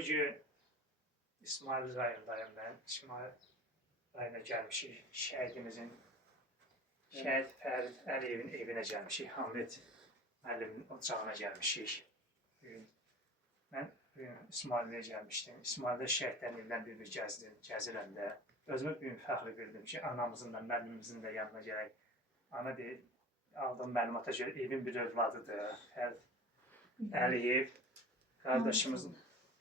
Bugün İsmail rayondayım ben. İsmail rayona gelmişik. Şəhidimizin, Şəhid Fərid Əliyevin evinə gəlmişik. Hamid müəllimin ocağına gəlmişik. Bugün İsmail'e gelmişdim. İsmail'de şəhidlərin evindən bir gəzirəm də. Özümü bugün fəxr bildim ki, anamızın da, müəllimimizin də yanına gələk. Ana deyir, aldığım məlumata görə evin bir övladıdır. Fərid Əliyev, qardaşımızın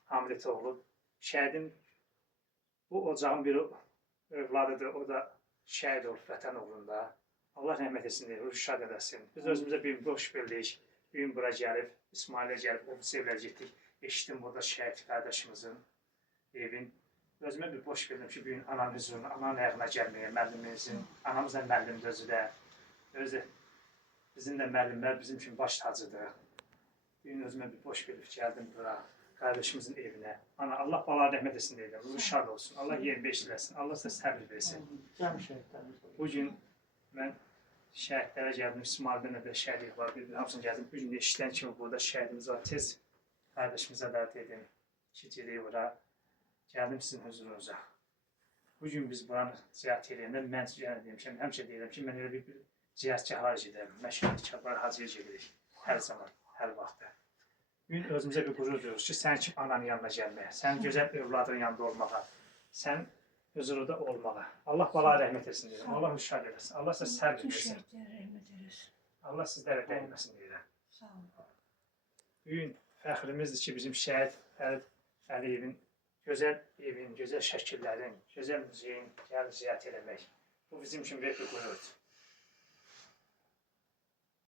Hamlet oğlu. Şəhidin bu ocağın bir övladıdır. O da şəhid olub vətən uğrunda. Allah rəhmət etsin deyir, ruh şad eləsin. Biz özümüzə bir boş bildik. Bugün bura gəlib, İsmail'e gəlib, onu sevlər getdik. Eşitdim burada şəhid qardaşımızın evin. Özümə bir boş bildim ki, bugün ananın huzuruna, ananın ayağına gəlməyə, müəllimimizin, anamız da müəllimdir özü də. Özü bizim də müəllimlər bizim üçün baş tacıdır. Bugün özümə bir boş bilib gəldim bura. Kardeşimizin evine. Ana Allah bana rahmet etsin deyirəm. Ruhu şad olsun. Allah yerini beşləsin. Allah sizə səbir versin. Bugün mən şəhidlərə gəldim. İsmail'dən də şəhidlik var. Hamısını gəldim. Bugün də işlən kimi burada şəhidimiz var. Tez kardeşimizə dəvət edin. Ki, gedək bura. Gəldim sizin huzurunuza. Bugün biz buranı ziyarət edəndə mən demişəm, həmişə deyirəm ki, mən elə bir ziyarətgahlara gedərəm. Məşhədə Kəbbar Hacıya gedirik. Hər zaman, hər vaxtda. Bugün özümüzə bir qürur duyuruq ki, sən kim ananın yanına gəlməyə, sən gözəl övladının yanında olmağa, sən huzurda olmağa. Allah bana rəhmət etsin deyirəm. Allah şad eləsin. Allah sizə səbr versin. Allah sizlərə dəyməsin deyirəm. Bugün fəxrimizdir ki, bizim şəhid Fərid Əliyevin gözəl evin, gözəl şəkillərin, gözəl muzeyin gəlib ziyarət eləmək. Bu bizim üçün böyük bir qürurdur.